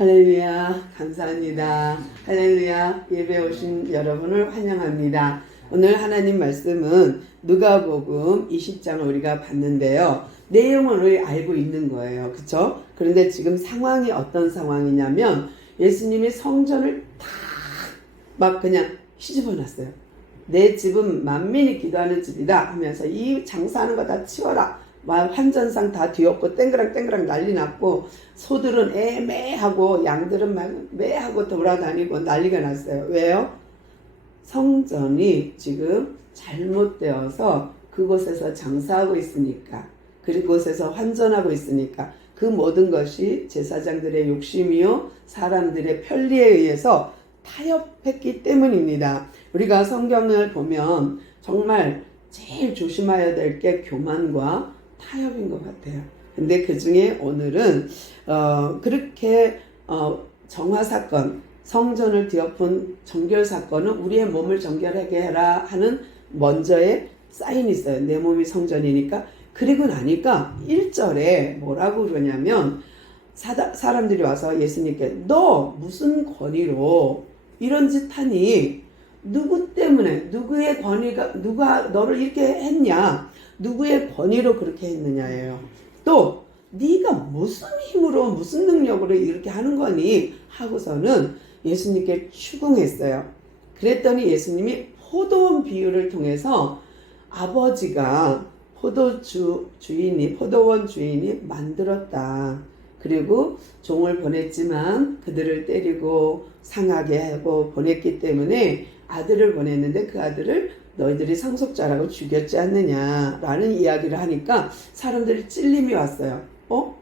할렐루야, 감사합니다. 할렐루야, 예배 오신 여러분을 환영합니다. 오늘 하나님 말씀은 누가복음 20장을 우리가 봤는데요. 내용을 우리 알고 있는 거예요. 그쵸? 그런데 지금 상황이 어떤 상황이냐면 예수님이 성전을 다 막 그냥 휘집어 놨어요. 내 집은 만민이 기도하는 집이다 하면서 이 장사하는 거 다 치워라. 환전상 다 뒤엎고 땡그랑 난리 났고 소들은 애매하고 양들은 막 매하고 돌아다니고 난리가 났어요. 왜요? 성전이 지금 잘못되어서 그곳에서 장사하고 있으니까, 그곳에서 환전하고 있으니까 그 모든 것이 제사장들의 욕심이요 사람들의 편리에 의해서 타협했기 때문입니다. 우리가 성경을 보면 정말 제일 조심해야 될 게 교만과 타협인 것 같아요. 근데 그 중에 오늘은 그렇게 정화사건, 성전을 뒤엎은 정결사건은 우리의 몸을 정결하게 해라 하는 먼저의 사인이 있어요. 내 몸이 성전이니까. 그리고 나니까 1절에 뭐라고 그러냐면 사람들이 와서 예수님께 너 무슨 권위로 이런 짓 하니? 누구 때문에? 누구의 권위가, 누가 너를 이렇게 했냐? 누구의 권위로 그렇게 했느냐예요. 또 네가 무슨 힘으로 무슨 능력으로 이렇게 하는 거니? 하고서는 예수님께 추궁했어요. 그랬더니 예수님이 포도원 비유를 통해서 아버지가 포도원 주인이 만들었다. 그리고 종을 보냈지만 그들을 때리고 상하게 하고 보냈기 때문에 아들을 보냈는데 그 아들을 너희들이 상속자라고 죽였지 않느냐라는 이야기를 하니까 사람들이 찔림이 왔어요.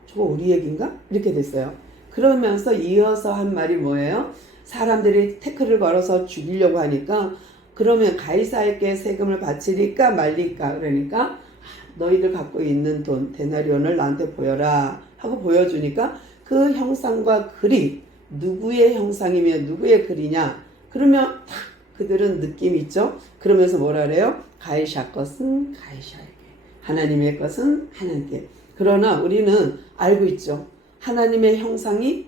저거 우리 얘기인가? 이렇게 됐어요. 그러면서 이어서 한 말이 뭐예요? 사람들이 태클을 걸어서 죽이려고 하니까 그러면 가이사에게 세금을 바치리까 말리까? 그러니까 너희들 갖고 있는 돈 데나리온을 나한테 보여라 하고 보여주니까 그 형상과 글이 누구의 형상이며 누구의 글이냐? 그러면 딱 그들은 느낌 있죠? 그러면서 뭐라 그래요? 가이샤 것은 가이샤에게, 하나님의 것은 하나님께. 그러나 우리는 알고 있죠. 하나님의 형상이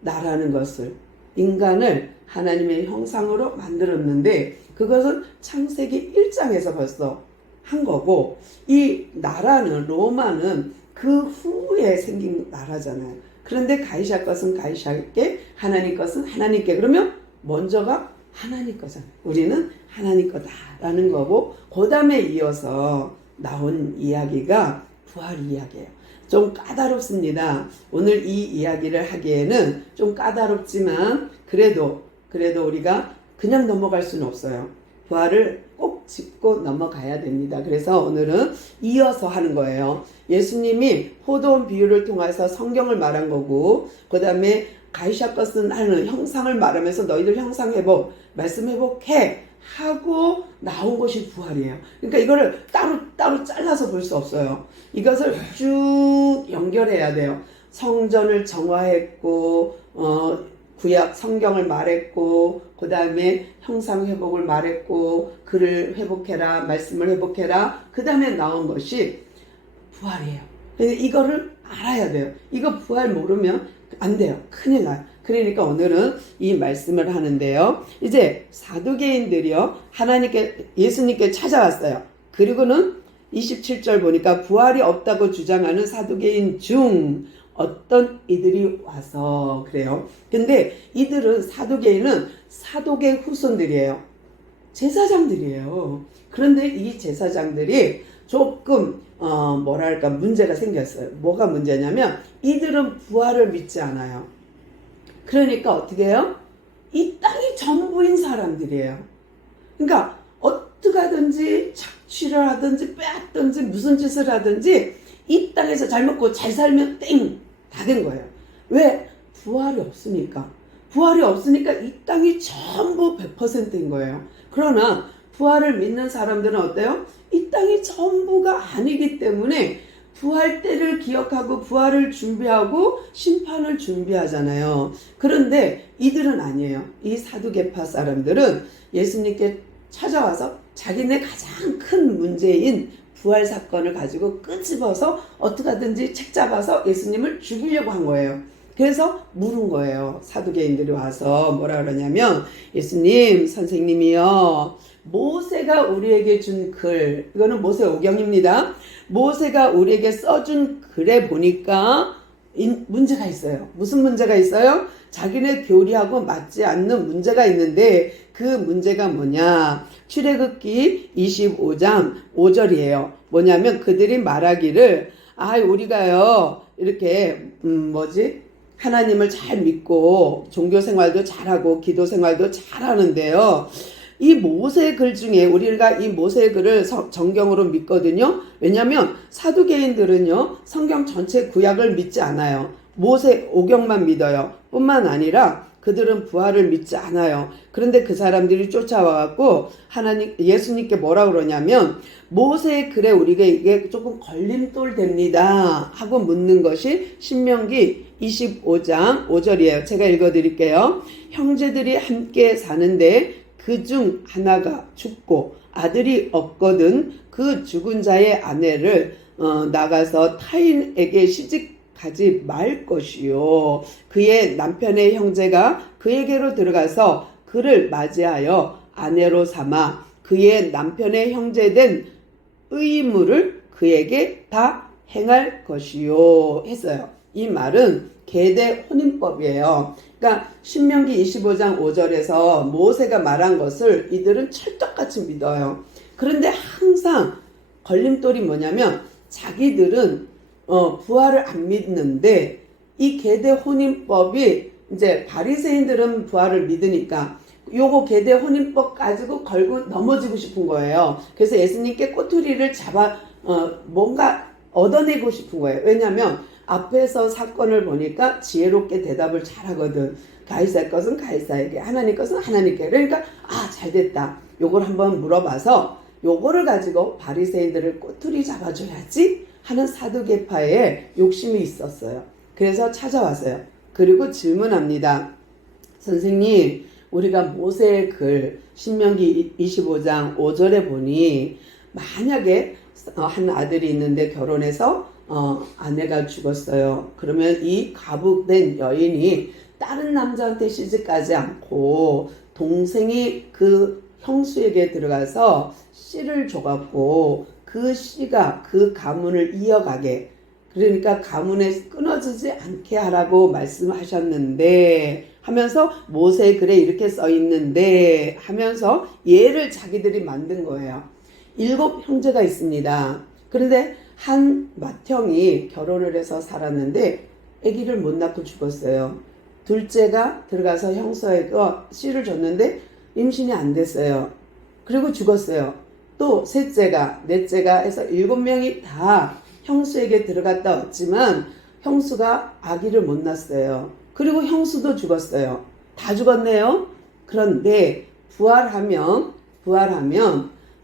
나라는 것을, 인간을 하나님의 형상으로 만들었는데 그것은 창세기 1장에서 벌써 한 거고, 이 나라는, 로마는 그 후에 생긴 나라잖아요. 그런데 가이샤 것은 가이샤에게, 하나님 것은 하나님께. 그러면 먼저가 하나님 거잖아요. 우리는 하나님 거다라는 거고, 그 다음에 이어서 나온 이야기가 부활 이야기예요. 좀 까다롭습니다. 오늘 이 이야기를 하기에는 좀 까다롭지만 그래도 우리가 그냥 넘어갈 수는 없어요. 부활을 꼭 짚고 넘어가야 됩니다. 그래서 오늘은 이어서 하는 거예요. 예수님이 포도원 비유를 통해서 성경을 말한 거고, 그 다음에 가이샤 것은 하는 형상을 말하면서 너희들 형상 회복, 말씀 회복해 하고 나온 것이 부활이에요. 그러니까 이거를 따로 잘라서 볼 수 없어요. 이것을 쭉 연결해야 돼요. 성전을 정화했고, 구약 성경을 말했고, 그 다음에 형상 회복을 말했고, 글을 회복해라, 말씀을 회복해라. 그 다음에 나온 것이 부활이에요. 근데 이거를 알아야 돼요. 이거 부활 모르면 안 돼요. 큰일 나요. 그러니까 오늘은 이 말씀을 하는데요. 이제 사두개인들이요, 예수님께 찾아왔어요. 그리고는 27절 보니까 부활이 없다고 주장하는 사두개인 중 어떤 이들이 와서 그래요. 근데 이들은, 사두개인은 사독의 후손들이에요. 제사장들이에요. 그런데 이 제사장들이 조금 뭐랄까 문제가 생겼어요. 뭐가 문제냐면 이들은 부활을 믿지 않아요. 그러니까 어떻게 해요? 이 땅이 전부인 사람들이에요. 그러니까 어떻게 하든지 착취를 하든지 빼앗든지 무슨 짓을 하든지 이 땅에서 잘 먹고 잘 살면 땡! 다 된 거예요. 왜? 부활이 없으니까. 부활이 없으니까 이 땅이 전부 100%인 거예요. 그러나 부활을 믿는 사람들은 어때요? 이 땅이 전부가 아니기 때문에 부활 때를 기억하고 부활을 준비하고 심판을 준비하잖아요. 그런데 이들은 아니에요. 이 사두개파 사람들은 예수님께 찾아와서 자기네 가장 큰 문제인 부활 사건을 가지고 끄집어서 어떻게 하든지 책 잡아서 예수님을 죽이려고 한 거예요. 그래서 물은 거예요. 사두개인들이 와서 뭐라 그러냐면, 예수님, 선생님이요, 모세가 우리에게 준 글, 이거는 모세오경입니다. 모세가 우리에게 써준 글에 보니까 문제가 있어요. 무슨 문제가 있어요? 자기네 교리하고 맞지 않는 문제가 있는데, 그 문제가 뭐냐? 출애굽기 25장 5절이에요. 뭐냐면 그들이 말하기를, 우리가요 이렇게 하나님을 잘 믿고 종교 생활도 잘하고 기도 생활도 잘하는데요, 이 모세 글 중에 우리가 이 모세 글을 정경으로 믿거든요. 왜냐하면 사두개인들은요 성경 전체 구약을 믿지 않아요. 모세 오경만 믿어요. 뿐만 아니라 그들은 부활을 믿지 않아요. 그런데 그 사람들이 쫓아와갖고 예수님께 뭐라 그러냐면, 모세의 글에 우리가 이게 조금 걸림돌 됩니다 하고 묻는 것이 신명기 25장 5절이에요. 제가 읽어드릴게요. 형제들이 함께 사는데 그 중 하나가 죽고 아들이 없거든 그 죽은 자의 아내를 나가서 타인에게 시집가지 말 것이요. 그의 남편의 형제가 그에게로 들어가서 그를 맞이하여 아내로 삼아 그의 남편의 형제된 의무를 그에게 다 행할 것이요 했어요. 이 말은 계대 혼인법이에요. 그러니까 신명기 25장 5절에서 모세가 말한 것을 이들은 철떡같이 믿어요. 그런데 항상 걸림돌이 뭐냐면, 자기들은 부활을 안 믿는데 이 계대 혼인법이 이제 바리새인들은 부활을 믿으니까 요거 계대 혼인법 가지고 걸고 넘어지고 싶은 거예요. 그래서 예수님께 꼬투리를 잡아 뭔가 얻어내고 싶은 거예요. 왜냐하면 앞에서 사건을 보니까 지혜롭게 대답을 잘하거든. 가이사의 것은 가이사에게, 하나님 것은 하나님께. 그러니까 잘됐다. 요걸 한번 물어봐서 요거를 가지고 바리새인들을 꼬투리 잡아줘야지 하는 사두개파의 욕심이 있었어요. 그래서 찾아왔어요. 그리고 질문합니다. 선생님, 우리가 모세의 글 신명기 25장 5절에 보니 만약에 한 아들이 있는데 결혼해서 아내가 죽었어요. 그러면 이 가부된 여인이 다른 남자한테 시집가지 않고 동생이 그 형수에게 들어가서 씨를 줘갖고 그 씨가 그 가문을 이어가게, 그러니까 가문에 끊어지지 않게 하라고 말씀하셨는데 하면서 모세의 글에 이렇게 써 있는데 하면서 예를 자기들이 만든 거예요. 7 형제가 있습니다. 그런데 한 맏형이 결혼을 해서 살았는데 아기를 못 낳고 죽었어요. 둘째가 들어가서 형수에게 씨를 줬는데 임신이 안 됐어요. 그리고 죽었어요. 또 셋째가, 넷째가 해서 7명이 다 형수에게 들어갔다 왔지만 형수가 아기를 못 낳았어요. 그리고 형수도 죽었어요. 다 죽었네요. 그런데 부활하면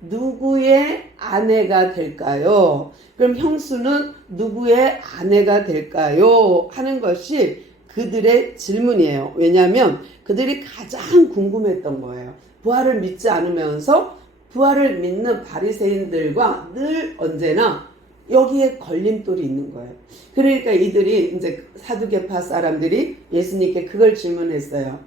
누구의 아내가 될까요? 그럼 형수는 누구의 아내가 될까요? 하는 것이 그들의 질문이에요. 왜냐하면 그들이 가장 궁금했던 거예요. 부활을 믿지 않으면서 부활을 믿는 바리새인들과 늘 언제나 여기에 걸림돌이 있는 거예요. 그러니까 이들이 이제 사두개파 사람들이 예수님께 그걸 질문했어요.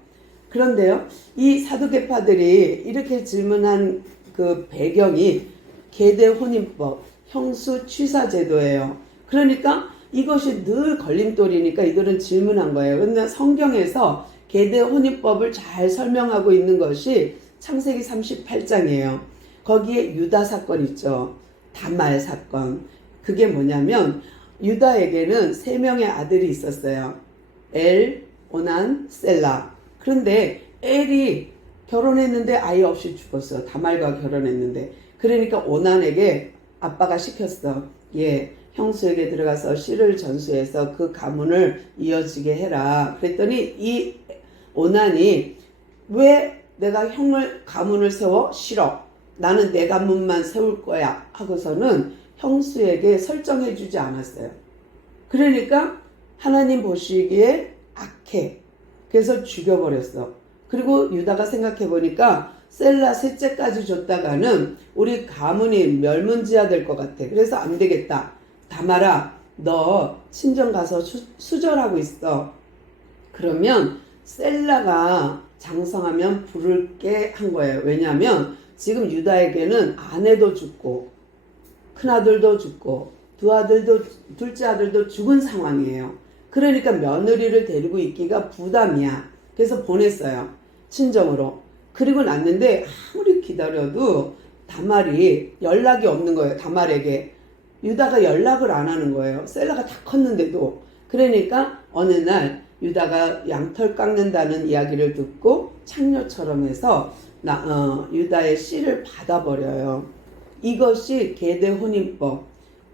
그런데요, 이 사두개파들이 이렇게 질문한 그 배경이 계대 혼인법, 형수 취사 제도예요. 그러니까 이것이 늘 걸림돌이니까 이들은 질문한 거예요. 그런데 성경에서 계대 혼인법을 잘 설명하고 있는 것이 창세기 38장이에요. 거기에 유다 사건 있죠. 다말 사건. 그게 뭐냐면 유다에게는 3명의 아들이 있었어요. 엘, 오난, 셀라. 그런데 엘이 결혼했는데 아이 없이 죽었어. 다말과 결혼했는데. 그러니까 오난에게 아빠가 시켰어. 형수에게 들어가서 씨를 전수해서 그 가문을 이어지게 해라. 그랬더니 이 오난이, 왜 내가 가문을 세워? 싫어. 나는 내 가문만 세울 거야. 하고서는 형수에게 설정해 주지 않았어요. 그러니까 하나님 보시기에 악해. 그래서 죽여버렸어. 그리고 유다가 생각해 보니까 셀라 셋째까지 줬다가는 우리 가문이 멸문지화 될 것 같아. 그래서 안 되겠다. 다말아, 너 친정 가서 수절하고 있어. 그러면 셀라가 장성하면 부를게 한 거예요. 왜냐하면 지금 유다에게는 아내도 죽고 큰아들도 죽고 둘째 아들도 죽은 상황이에요. 그러니까 며느리를 데리고 있기가 부담이야. 그래서 보냈어요. 친정으로. 그리고 났는데 아무리 기다려도 다말이 연락이 없는 거예요. 다말에게. 유다가 연락을 안 하는 거예요. 셀라가 다 컸는데도. 그러니까 어느 날 유다가 양털 깎는다는 이야기를 듣고 창녀처럼 해서 유다의 씨를 받아버려요. 이것이 계대 혼인법,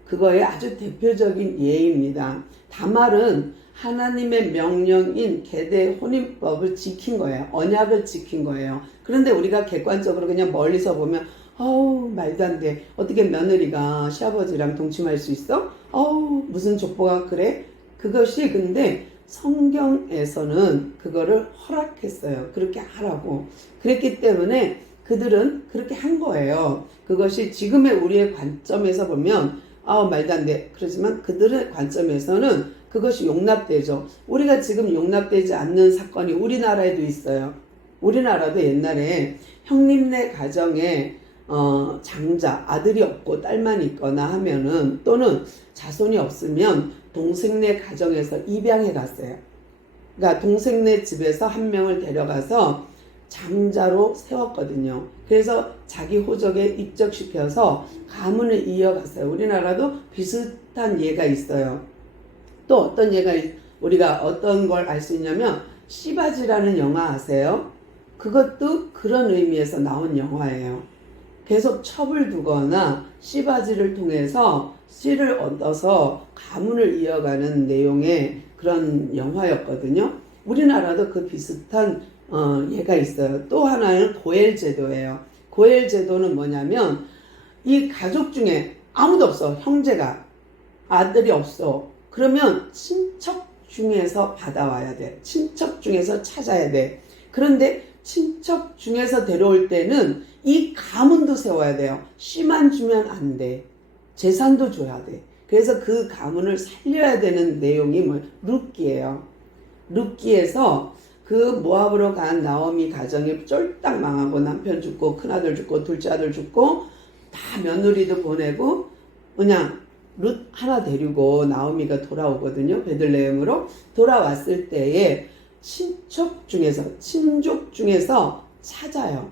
그거의 아주 대표적인 예입니다. 다말은 하나님의 명령인 계대 혼인법을 지킨 거예요. 언약을 지킨 거예요. 그런데 우리가 객관적으로 그냥 멀리서 보면 말도 안 돼. 어떻게 며느리가 시아버지랑 동침할 수 있어? 무슨 족보가 그래? 그것이 근데 성경에서는 그거를 허락했어요. 그렇게 하라고. 그랬기 때문에 그들은 그렇게 한 거예요. 그것이 지금의 우리의 관점에서 보면 말도 안 돼. 그렇지만 그들의 관점에서는 그것이 용납되죠. 우리가 지금 용납되지 않는 사건이 우리나라에도 있어요. 우리나라도 옛날에 형님네 가정에 장자, 아들이 없고 딸만 있거나 하면은 또는 자손이 없으면 동생네 가정에서 입양해 갔어요. 그러니까 동생네 집에서 한 명을 데려가서 장자로 세웠거든요. 그래서 자기 호적에 입적시켜서 가문을 이어갔어요. 우리나라도 비슷한 예가 있어요. 또 어떤 예가 우리가 어떤 걸 알 수 있냐면 씨바지라는 영화 아세요? 그것도 그런 의미에서 나온 영화예요. 계속 첩을 두거나 씨바지를 통해서 씨를 얻어서 가문을 이어가는 내용의 그런 영화였거든요. 우리나라도 그 비슷한 예가 있어요. 또 하나는 고엘 제도예요. 고엘 제도는 뭐냐면 이 가족 중에 아무도 없어. 형제가 아들이 없어. 그러면 친척 중에서 받아와야 돼. 친척 중에서 찾아야 돼. 그런데 친척 중에서 데려올 때는 이 가문도 세워야 돼요. 씨만 주면 안 돼. 재산도 줘야 돼. 그래서 그 가문을 살려야 되는 내용이 룻기예요. 룻기에서 그 모압으로 간 나오미 가정이 쫄딱 망하고 남편 죽고 큰아들 죽고 둘째 아들 죽고 다 며느리도 보내고 그냥 룻 하나 데리고 나오미가 돌아오거든요. 베들레헴으로 돌아왔을 때에 친족 중에서 찾아요.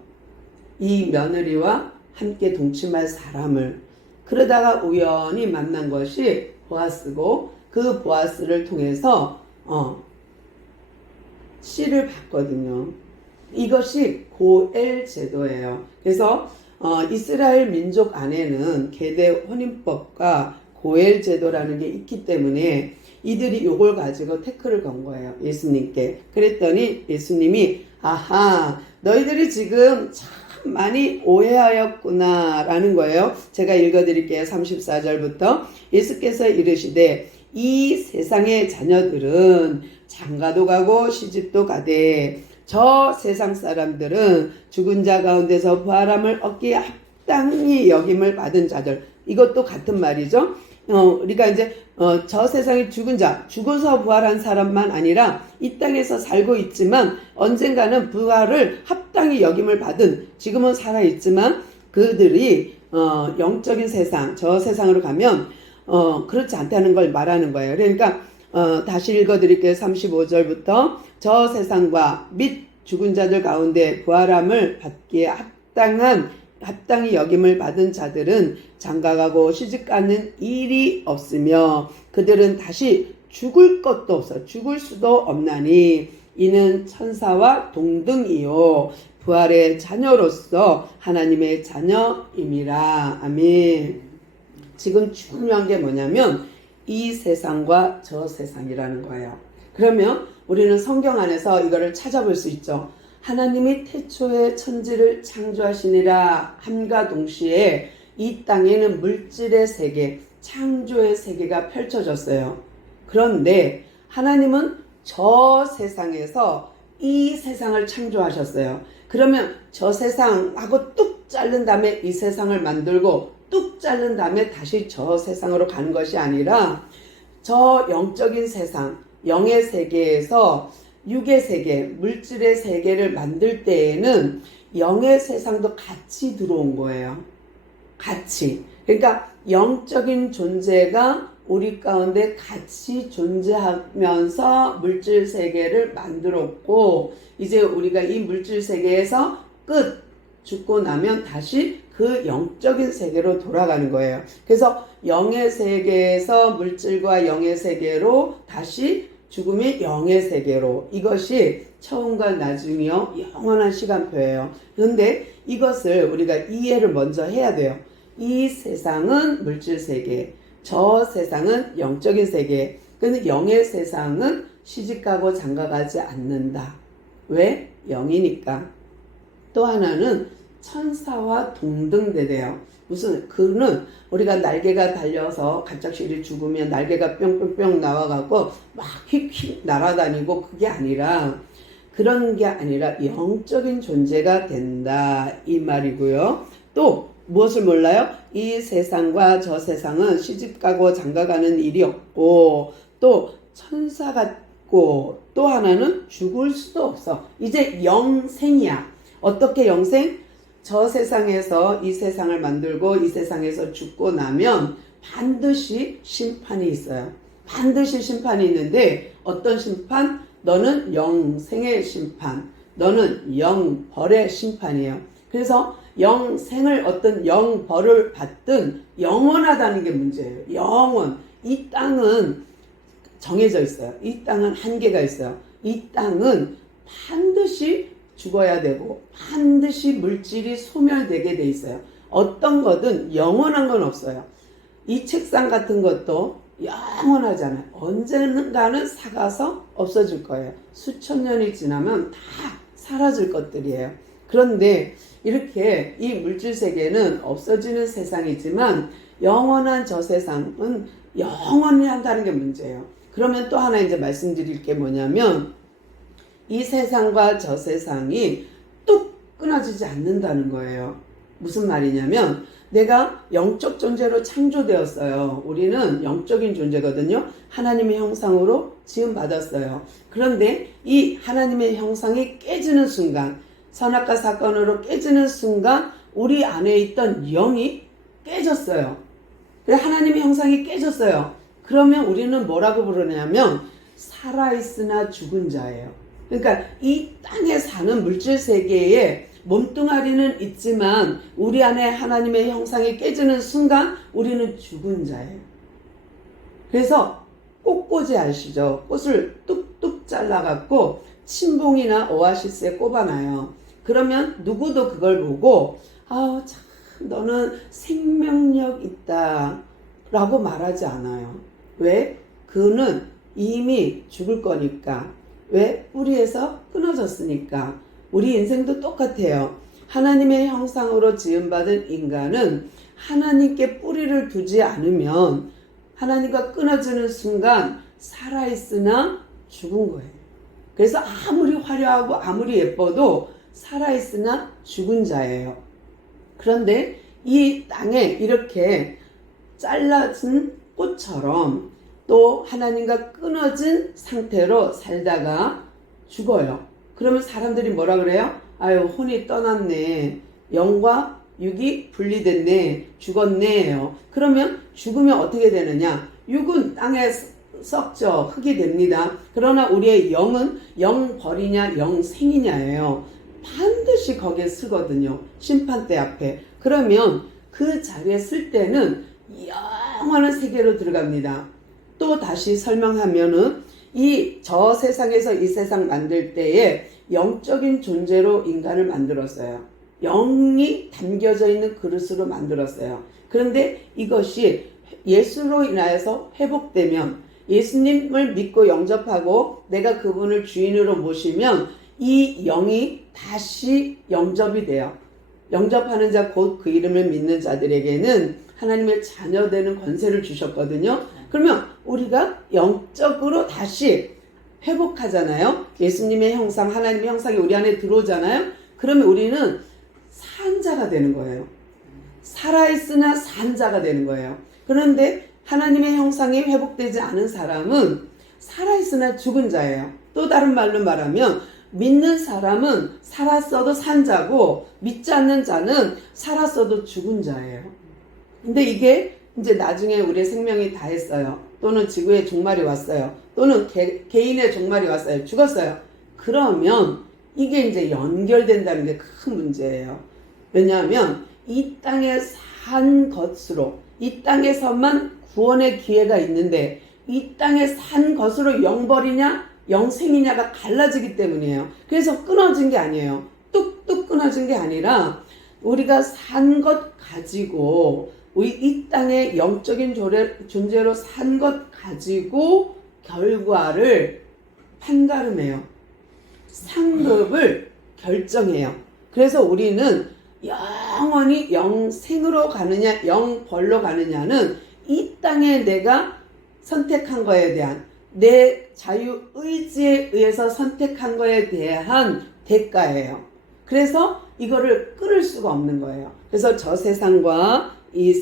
이 며느리와 함께 동침할 사람을. 그러다가 우연히 만난 것이 보아스고 그 보아스를 통해서 씨를 받거든요. 이것이 고엘 제도예요. 그래서 이스라엘 민족 안에는 계대 혼인법과 고엘 제도라는 게 있기 때문에 이들이 이걸 가지고 태클을 건 거예요. 예수님께. 그랬더니 예수님이 너희들이 지금 참 많이 오해하였구나 라는 거예요. 제가 읽어드릴게요. 34절부터 예수께서 이르시되 이 세상의 자녀들은 장가도 가고 시집도 가되 저 세상 사람들은 죽은 자 가운데서 부활함을 얻기에 합당히 여김을 받은 자들. 이것도 같은 말이죠. 우리가 이제 저 세상에 죽은 자, 죽어서 부활한 사람만 아니라 이 땅에서 살고 있지만 언젠가는 부활을 합당히 여김을 받은, 지금은 살아있지만 그들이 영적인 세상, 저 세상으로 가면 그렇지 않다는 걸 말하는 거예요. 그러니까 다시 읽어드릴게요. 35절부터 저 세상과 및 죽은 자들 가운데 부활함을 받기에 합당히 여김을 받은 자들은 장가가고 시집가는 일이 없으며 그들은 다시 죽을 것도 없어. 죽을 수도 없나니 이는 천사와 동등이요 부활의 자녀로서 하나님의 자녀임이라. 아멘. 지금 중요한 게 뭐냐면 이 세상과 저 세상이라는 거예요. 그러면 우리는 성경 안에서 이거를 찾아볼 수 있죠. 하나님이 태초에 천지를 창조하시니라 함과 동시에 이 땅에는 물질의 세계, 창조의 세계가 펼쳐졌어요. 그런데 하나님은 저 세상에서 이 세상을 창조하셨어요. 그러면 저 세상하고 뚝 자른 다음에 이 세상을 만들고 뚝 자른 다음에 다시 저 세상으로 가는 것이 아니라 저 영적인 세상, 영의 세계에서 육의 세계, 물질의 세계를 만들 때에는 영의 세상도 같이 들어온 거예요. 같이. 그러니까 영적인 존재가 우리 가운데 같이 존재하면서 물질 세계를 만들었고, 이제 우리가 이 물질 세계에서 죽고 나면 다시 그 영적인 세계로 돌아가는 거예요. 그래서 영의 세계에서 물질과 영의 세계로 다시 죽음의 영의 세계로, 이것이 처음과 나중이요 영원한 시간표예요. 그런데 이것을 우리가 이해를 먼저 해야 돼요. 이 세상은 물질 세계, 저 세상은 영적인 세계. 근데 영의 세상은 시집가고 장가가지 않는다. 왜? 영이니까. 또 하나는 천사와 동등되대요. 무슨, 그는 우리가 날개가 달려서 갑작스레 죽으면 날개가 뿅뿅뿅 나와갖고 막 휙휙 날아다니고, 그게 아니라, 그런 게 아니라 영적인 존재가 된다, 이 말이고요. 또 무엇을 몰라요? 이 세상과 저 세상은 시집가고 장가가는 일이 없고, 또 천사 같고, 또 하나는 죽을 수도 없어. 이제 영생이야. 어떻게 영생? 저 세상에서 이 세상을 만들고 이 세상에서 죽고 나면 반드시 심판이 있어요. 반드시 심판이 있는데, 어떤 심판? 너는 영생의 심판, 너는 영벌의 심판이에요. 그래서 영생을, 어떤 영벌을 받든 영원하다는 게 문제예요. 영원. 이 땅은 정해져 있어요. 이 땅은 한계가 있어요. 이 땅은 반드시 죽어야 되고 반드시 물질이 소멸되게 돼 있어요. 어떤 거든 영원한 건 없어요. 이 책상 같은 것도 영원하잖아요. 언젠가는 사가서 없어질 거예요. 수천 년이 지나면 다 사라질 것들이에요. 그런데 이렇게 이 물질 세계는 없어지는 세상이지만 영원한 저 세상은 영원히 한다는 게 문제예요. 그러면 또 하나 이제 말씀드릴 게 뭐냐면, 이 세상과 저 세상이 뚝 끊어지지 않는다는 거예요. 무슨 말이냐면, 내가 영적 존재로 창조되었어요. 우리는 영적인 존재거든요. 하나님의 형상으로 지음받았어요. 그런데 이 하나님의 형상이 깨지는 순간, 선악과 사건으로 깨지는 순간 우리 안에 있던 영이 깨졌어요. 하나님의 형상이 깨졌어요. 그러면 우리는 뭐라고 부르냐면 살아있으나 죽은 자예요. 그러니까 이 땅에 사는 물질 세계에 몸뚱아리는 있지만 우리 안에 하나님의 형상이 깨지는 순간 우리는 죽은 자예요. 그래서 꽃꽂이 아시죠? 꽃을 뚝뚝 잘라갖고 침봉이나 오아시스에 꼽아놔요. 그러면 누구도 그걸 보고 참 너는 생명력 있다 라고 말하지 않아요. 왜? 그는 이미 죽을 거니까. 왜? 뿌리에서 끊어졌으니까. 우리 인생도 똑같아요. 하나님의 형상으로 지음받은 인간은 하나님께 뿌리를 두지 않으면 하나님과 끊어지는 순간 살아있으나 죽은 거예요. 그래서 아무리 화려하고 아무리 예뻐도 살아있으나 죽은 자예요. 그런데 이 땅에 이렇게 잘라진 꽃처럼 또 하나님과 끊어진 상태로 살다가 죽어요. 그러면 사람들이 뭐라 그래요? 아유, 혼이 떠났네. 영과 육이 분리됐네. 죽었네요. 그러면 죽으면 어떻게 되느냐? 육은 땅에 썩죠. 흙이 됩니다. 그러나 우리의 영은 영벌이냐 영생이냐예요. 반드시 거기에 쓰거든요. 심판대 앞에. 그러면 그 자리에 쓸 때는 영원한 세계로 들어갑니다. 또 다시 설명하면은 저 세상에서 이 세상 만들 때에 영적인 존재로 인간을 만들었어요. 영이 담겨져 있는 그릇으로 만들었어요. 그런데 이것이 예수로 인하여서 회복되면, 예수님을 믿고 영접하고 내가 그분을 주인으로 모시면 이 영이 다시 영접이 돼요. 영접하는 자 곧 그 이름을 믿는 자들에게는 하나님의 자녀되는 권세를 주셨거든요. 그러면 우리가 영적으로 다시 회복하잖아요. 예수님의 형상, 하나님의 형상이 우리 안에 들어오잖아요. 그러면 우리는 산 자가 되는 거예요. 살아있으나 산 자가 되는 거예요. 그런데 하나님의 형상이 회복되지 않은 사람은 살아있으나 죽은 자예요. 또 다른 말로 말하면 믿는 사람은 살았어도 산 자고 믿지 않는 자는 살았어도 죽은 자예요. 근데 이게 이제 나중에 우리의 생명이 다했어요. 또는 지구의 종말이 왔어요. 또는 개인의 종말이 왔어요. 죽었어요. 그러면 이게 이제 연결된다는 게 큰 문제예요. 왜냐하면 이 땅에 산 것으로, 이 땅에서만 구원의 기회가 있는데 이 땅에 산 것으로 영벌이냐 영생이냐가 갈라지기 때문이에요. 그래서 끊어진 게 아니에요. 뚝뚝 끊어진 게 아니라 우리가 산 것 가지고 이 땅의 영적인 존재로 산 것 가지고 결과를 판가름해요. 상급을 결정해요. 그래서 우리는 영원히 영생으로 가느냐 영벌로 가느냐는 이 땅에 내가 선택한 거에 대한 내 자유의지에 의해서 선택한 거에 대한 대가예요. 그래서 이거를 끊을 수가 없는 거예요. 그래서 저 세상과 이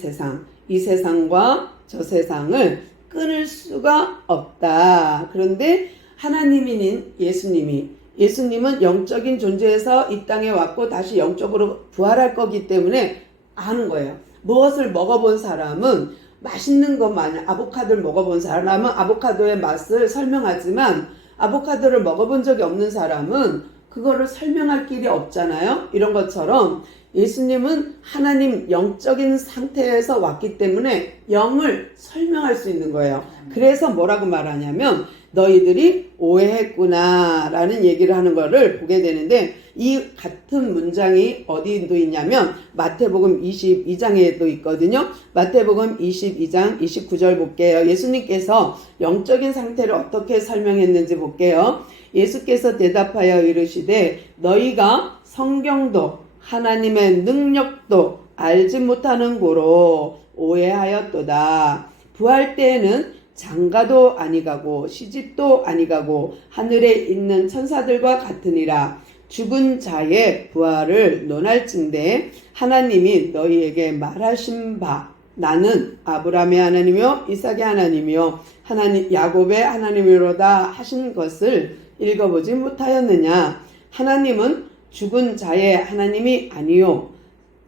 세상과 저 세상을 끊을 수가 없다. 그런데 하나님인 예수님은 영적인 존재에서 이 땅에 왔고 다시 영적으로 부활할 거기 때문에 아는 거예요. 무엇을 먹어본 사람은 맛있는 것 마냥 아보카도를 먹어본 사람은 아보카도의 맛을 설명하지만 아보카도를 먹어본 적이 없는 사람은 그거를 설명할 길이 없잖아요. 이런 것처럼 예수님은 하나님 영적인 상태에서 왔기 때문에 영을 설명할 수 있는 거예요. 그래서 뭐라고 말하냐면 너희들이 오해했구나 라는 얘기를 하는 거를 보게 되는데 이 같은 문장이 어디도 있냐면 마태복음 22장에도 있거든요. 마태복음 22장 29절 볼게요. 예수님께서 영적인 상태를 어떻게 설명했는지 볼게요. 예수께서 대답하여 이르시되 너희가 성경도 하나님의 능력도 알지 못하는 고로 오해하였도다. 부활 때에는 장가도 아니가고 시집도 아니가고 하늘에 있는 천사들과 같으니라. 죽은 자의 부활을 논할진대 하나님이 너희에게 말하신 바 나는 아브라함의 하나님이요 이삭의 하나님이요 하나님 야곱의 하나님이로다 하신 것을 읽어보지 못하였느냐. 하나님은 죽은 자의 하나님이 아니요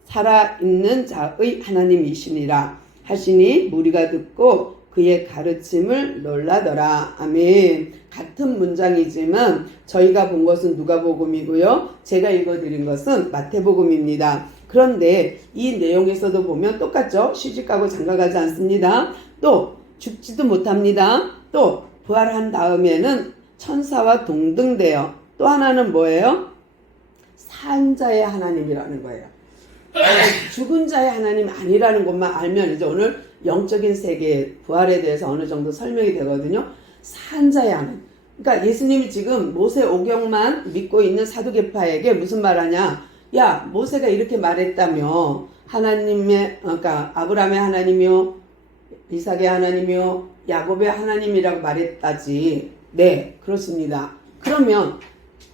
살아있는 자의 하나님이시니라 하시니 무리가 듣고 그의 가르침을 놀라더라. 아멘. 같은 문장이지만 저희가 본 것은 누가복음이고요. 제가 읽어드린 것은 마태복음입니다. 그런데 이 내용에서도 보면 똑같죠. 시집가고 장가가지 않습니다. 또 죽지도 못합니다. 또 부활한 다음에는 천사와 동등돼요. 또 하나는 뭐예요? 산 자의 하나님이라는 거예요. 죽은 자의 하나님 아니라는 것만 알면 이제 오늘 영적인 세계 부활에 대해서 어느 정도 설명이 되거든요. 산 자의 하나님. 그러니까 예수님이 지금 모세 오경만 믿고 있는 사두개파에게 무슨 말하냐? 야, 모세가 이렇게 말했다며 그러니까 아브라함의 하나님이요 이삭의 하나님이요 야곱의 하나님이라고 말했다지. 네, 그렇습니다. 그러면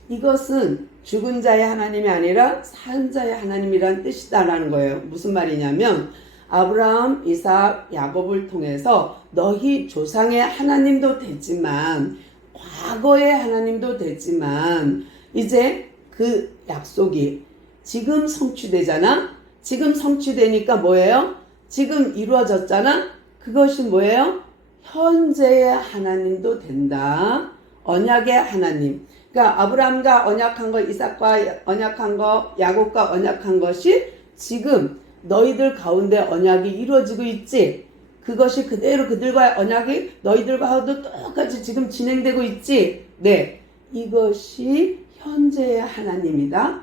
이것은 죽은 자의 하나님이 아니라 산 자의 하나님이란 뜻이다라는 거예요. 무슨 말이냐면 아브라함, 이삭, 야곱을 통해서 너희 조상의 하나님도 되지만 과거의 하나님도 되지만 이제 그 약속이 지금 성취되잖아. 지금 성취되니까 뭐예요? 지금 이루어졌잖아. 그것이 뭐예요? 현재의 하나님도 된다. 언약의 하나님. 그러니까 아브라함과 언약한 거, 이삭과 언약한 거, 야곱과 언약한 것이 지금 너희들 가운데 언약이 이루어지고 있지. 그것이 그대로 그들과의 언약이 너희들과도 똑같이 지금 진행되고 있지. 네, 이것이 현재의 하나님이다.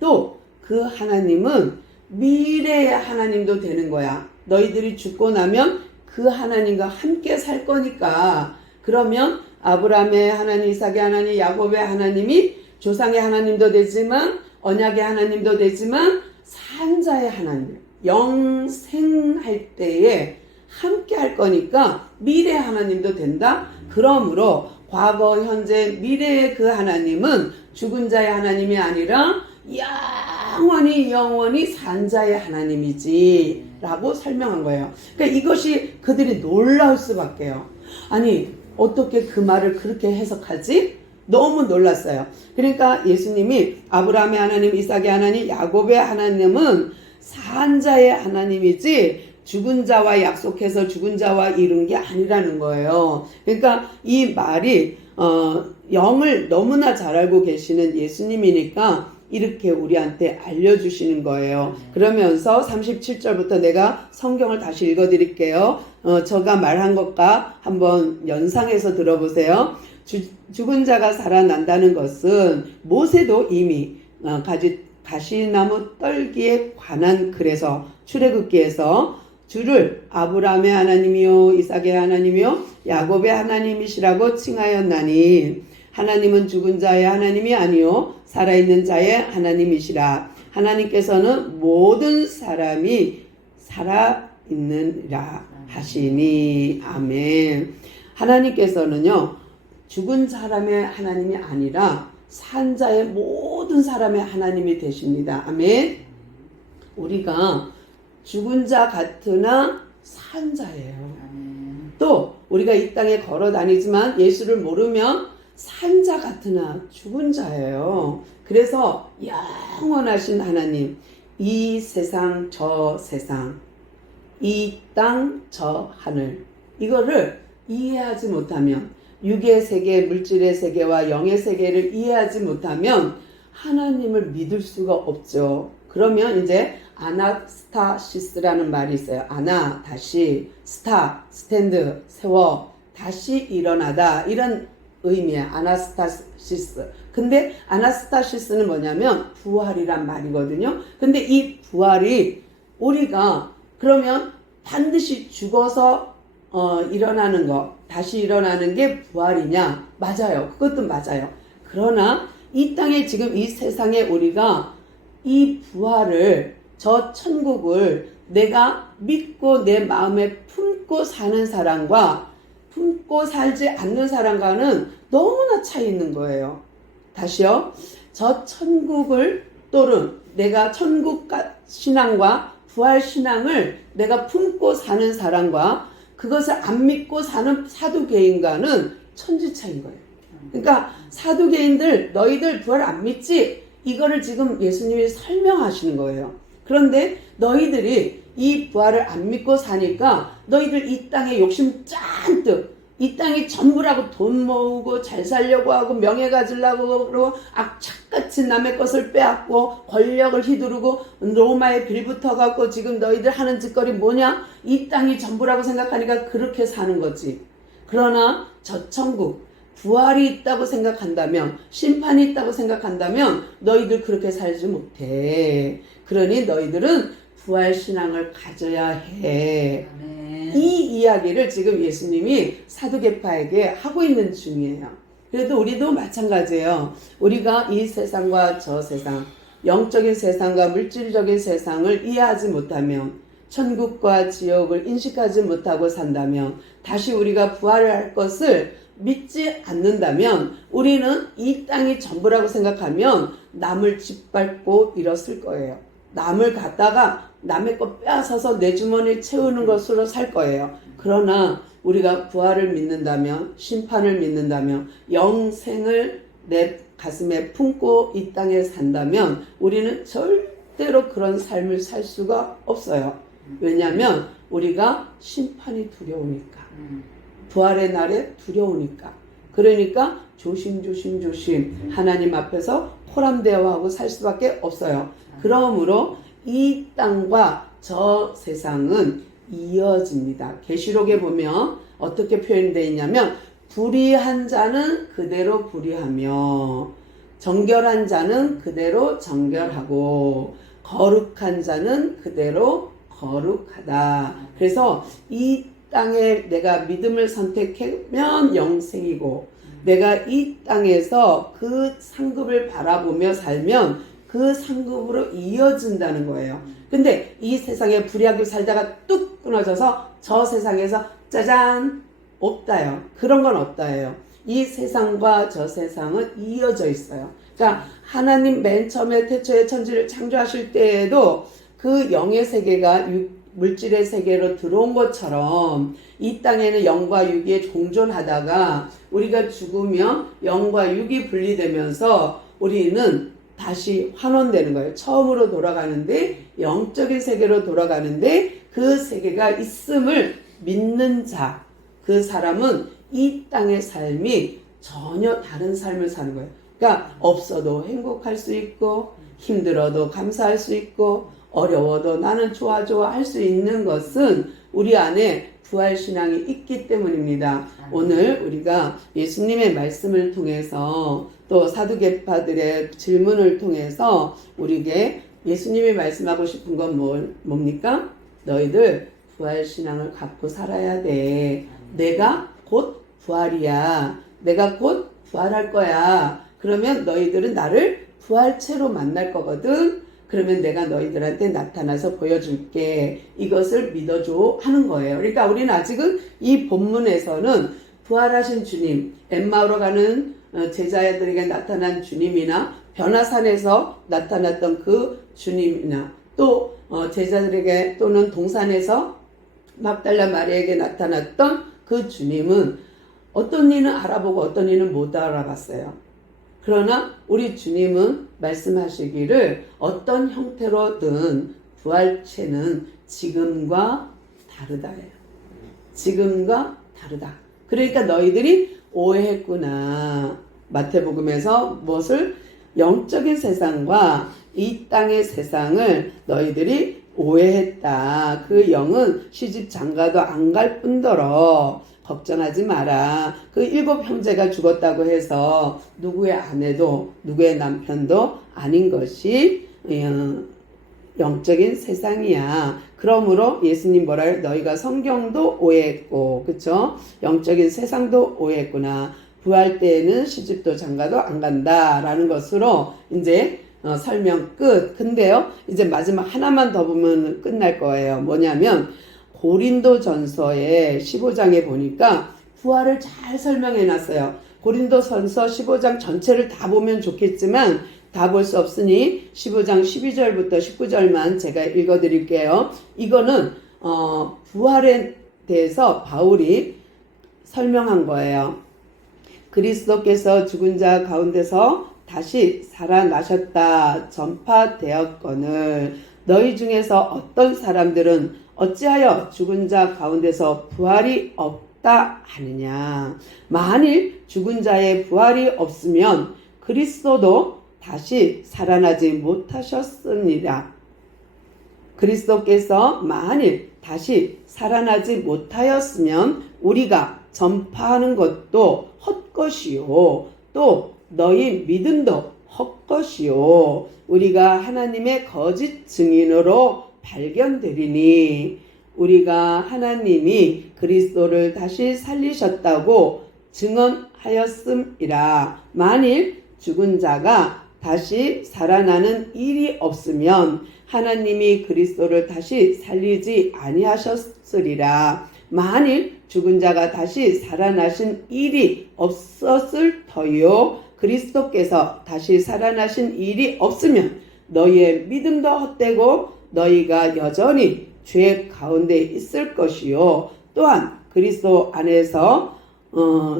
또 그 하나님은 미래의 하나님도 되는 거야. 너희들이 죽고 나면 그 하나님과 함께 살 거니까. 그러면 아브라함의 하나님, 이삭의 하나님, 야곱의 하나님이 조상의 하나님도 되지만 언약의 하나님도 되지만 산자의 하나님, 영생할 때에 함께 할 거니까 미래의 하나님도 된다. 그러므로 과거, 현재, 미래의 그 하나님은 죽은 자의 하나님이 아니라 영원히 산자의 하나님이지 라고 설명한 거예요. 그러니까 이것이 그들이 놀라울 수밖에요. 아니 어떻게 그 말을 그렇게 해석하지? 너무 놀랐어요. 그러니까 예수님이 아브라함의 하나님, 이삭의 하나님, 야곱의 하나님은 산자의 하나님이지 죽은 자와 약속해서 죽은 자와 이룬 게 아니라는 거예요. 그러니까 이 말이 영을 너무나 잘 알고 계시는 예수님이니까 이렇게 우리한테 알려주시는 거예요. 그러면서 37절부터 내가 성경을 다시 읽어드릴게요. 제가 말한 것과 한번 연상해서 들어보세요. 죽은 자가 살아난다는 것은 모세도 이미 가시나무 떨기에 관한 글에서 출애굽기에서 주를 아브라함의 하나님이요 이삭의 하나님이요 야곱의 하나님이시라고 칭하였나니 하나님은 죽은 자의 하나님이 아니요 살아있는 자의 하나님이시라. 하나님께서는 모든 사람이 살아있느니라 하시니. 아멘. 하나님께서는요 죽은 사람의 하나님이 아니라 산 자의 모든 사람의 하나님이 되십니다. 아멘. 우리가 죽은 자 같으나 산 자예요. 또 우리가 이 땅에 걸어 다니지만 예수를 모르면 산 자 같으나 죽은 자예요. 그래서 영원하신 하나님, 이 세상 저 세상, 이 땅 저 하늘, 이거를 이해하지 못하면, 육의 세계, 물질의 세계와 영의 세계를 이해하지 못하면 하나님을 믿을 수가 없죠. 그러면 이제 아나스타시스라는 말이 있어요. 아나, 다시, 스타, 스탠드, 세워, 다시 일어나다, 이런 의미야. 아나스타시스. 근데 아나스타시스는 뭐냐면 부활이란 말이거든요. 근데 이 부활이 우리가 그러면 반드시 죽어서 일어나는 거, 다시 일어나는 게 부활이냐? 맞아요. 그것도 맞아요. 그러나 이 땅에 지금 이 세상에 우리가 이 부활을, 저 천국을 내가 믿고 내 마음에 품고 사는 사람과 품고 살지 않는 사람과는 너무나 차이 있는 거예요. 다시요. 저 천국을 또는 내가 천국 신앙과 부활 신앙을 내가 품고 사는 사람과 그것을 안 믿고 사는 사두개인과는 천지 차이인 거예요. 그러니까 사두개인들 너희들 부활 안 믿지? 이거를 지금 예수님이 설명하시는 거예요. 그런데 너희들이 이 부활을 안 믿고 사니까 너희들 이 땅에 욕심 잔뜩, 이 땅이 전부라고 돈 모으고 잘 살려고 하고 명예 가지려고 그러고 악착같이 남의 것을 빼앗고 권력을 휘두르고 로마에 빌붙어갖고 지금 너희들 하는 짓거리 뭐냐? 이 땅이 전부라고 생각하니까 그렇게 사는 거지. 그러나 저 천국, 부활이 있다고 생각한다면, 심판이 있다고 생각한다면 너희들 그렇게 살지 못해. 그러니 너희들은 부활신앙을 가져야 해. 이 이야기를 지금 예수님이 사두개파에게 하고 있는 중이에요. 그래도 우리도 마찬가지예요. 우리가 이 세상과 저 세상, 영적인 세상과 물질적인 세상을 이해하지 못하면, 천국과 지옥을 인식하지 못하고 산다면, 다시 우리가 부활을 할 것을 믿지 않는다면 우리는 이 땅이 전부라고 생각하면 남을 짓밟고 일었을 거예요. 남을 갖다가 남의 것 빼앗아서 내 주머니에 채우는 것으로 살 거예요. 그러나 우리가 부활을 믿는다면, 심판을 믿는다면, 영생을 내 가슴에 품고 이 땅에 산다면 우리는 절대로 그런 삶을 살 수가 없어요. 왜냐하면 우리가 심판이 두려우니까, 부활의 날에 두려우니까. 그러니까 조심 하나님 앞에서 호람대어하고 살 수밖에 없어요. 그러므로 이 땅과 저 세상은 이어집니다. 계시록에 보면 어떻게 표현되어 있냐면 불의한 자는 그대로 불의하며 정결한 자는 그대로 정결하고 거룩한 자는 그대로 거룩하다. 그래서 이 땅에 내가 믿음을 선택하면 영생이고 내가 이 땅에서 그 상급을 바라보며 살면 그 상급으로 이어진다는 거예요. 근데 이 세상에 불의하게 살다가 뚝 끊어져서 저 세상에서 짜잔 없다요. 그런 건 없다예요. 이 세상과 저 세상은 이어져 있어요. 그러니까 하나님 맨 처음에 태초에 천지를 창조하실 때에도 그 영의 세계가 물질의 세계로 들어온 것처럼 이 땅에는 영과 육이 공존하다가 우리가 죽으면 영과 육이 분리되면서 우리는 다시 환원되는 거예요. 처음으로 돌아가는데 영적인 세계로 돌아가는데 그 세계가 있음을 믿는 자, 그 사람은 이 땅의 삶이 전혀 다른 삶을 사는 거예요. 그러니까 없어도 행복할 수 있고 힘들어도 감사할 수 있고 어려워도 나는 좋아 할 수 있는 것은 우리 안에 부활신앙이 있기 때문입니다. 오늘 우리가 예수님의 말씀을 통해서 또 사두개파들의 질문을 통해서 우리에게 예수님이 말씀하고 싶은 건 뭡니까? 너희들 부활신앙을 갖고 살아야 돼. 내가 곧 부활이야. 내가 곧 부활할 거야. 그러면 너희들은 나를 부활체로 만날 거거든. 그러면 내가 너희들한테 나타나서 보여줄게. 이것을 믿어줘 하는 거예요. 그러니까 우리는 아직은 이 본문에서는 부활하신 주님, 엠마오로 가는 제자들에게 나타난 주님이나 변화산에서 나타났던 그 주님이나 또 제자들에게 또는 동산에서 막달라 마리아에게 나타났던 그 주님은 어떤 이는 알아보고 어떤 이는 못 알아봤어요. 그러나 우리 주님은 말씀하시기를 어떤 형태로든 부활체는 지금과 다르다예요. 지금과 다르다. 그러니까 너희들이 오해했구나. 마태복음에서 무엇을? 영적인 세상과 이 땅의 세상을 너희들이 오해했다. 그 영은 시집 장가도 안 갈 뿐더러 걱정하지 마라. 그 7 형제가 죽었다고 해서 누구의 아내도 누구의 남편도 아닌 것이 영적인 세상이야. 그러므로 예수님 뭐라 해요? 너희가 성경도 오해했고, 그쵸? 영적인 세상도 오해했구나. 부활 때에는 시집도 장가도 안 간다라는 것으로 이제 설명 끝. 근데요, 이제 마지막 하나만 더 보면 끝날 거예요. 뭐냐면 고린도전서의 15장에 보니까 부활을 잘 설명해 놨어요. 고린도전서 15장 전체를 다 보면 좋겠지만 다 볼 수 없으니 15장 12절부터 19절만 제가 읽어 드릴게요. 이거는 부활에 대해서 바울이 설명한 거예요. 그리스도께서 죽은 자 가운데서 다시 살아나셨다 전파되었거늘 너희 중에서 어떤 사람들은 어찌하여 죽은 자 가운데서 부활이 없다 하느냐. 만일 죽은 자의 부활이 없으면 그리스도도 다시 살아나지 못하셨으니라. 그리스도께서 만일 다시 살아나지 못하였으면 우리가 전파하는 것도 헛것이요 또 너희 믿음도 헛것이요 우리가 하나님의 거짓 증인으로 발견되리니 우리가 하나님이 그리스도를 다시 살리셨다고 증언하였음이라. 만일 죽은 자가 다시 살아나는 일이 없으면 하나님이 그리스도를 다시 살리지 아니하셨으리라. 만일 죽은 자가 다시 살아나신 일이 없었을 터요 그리스도께서 다시 살아나신 일이 없으면 너희의 믿음도 헛되고 너희가 여전히 죄 가운데 있을 것이요 또한 그리스도 안에서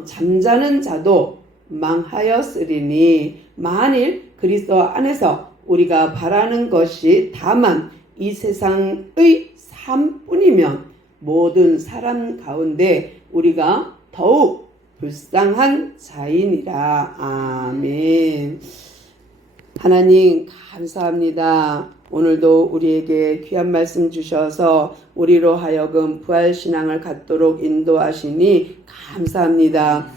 잠자는 자도 망하였으리니 만일 그리스도 안에서 우리가 바라는 것이 다만 이 세상의 삶뿐이면 모든 사람 가운데 우리가 더욱 불쌍한 자이니라. 아멘. 하나님 감사합니다. 오늘도 우리에게 귀한 말씀 주셔서 우리로 하여금 부활신앙을 갖도록 인도하시니 감사합니다.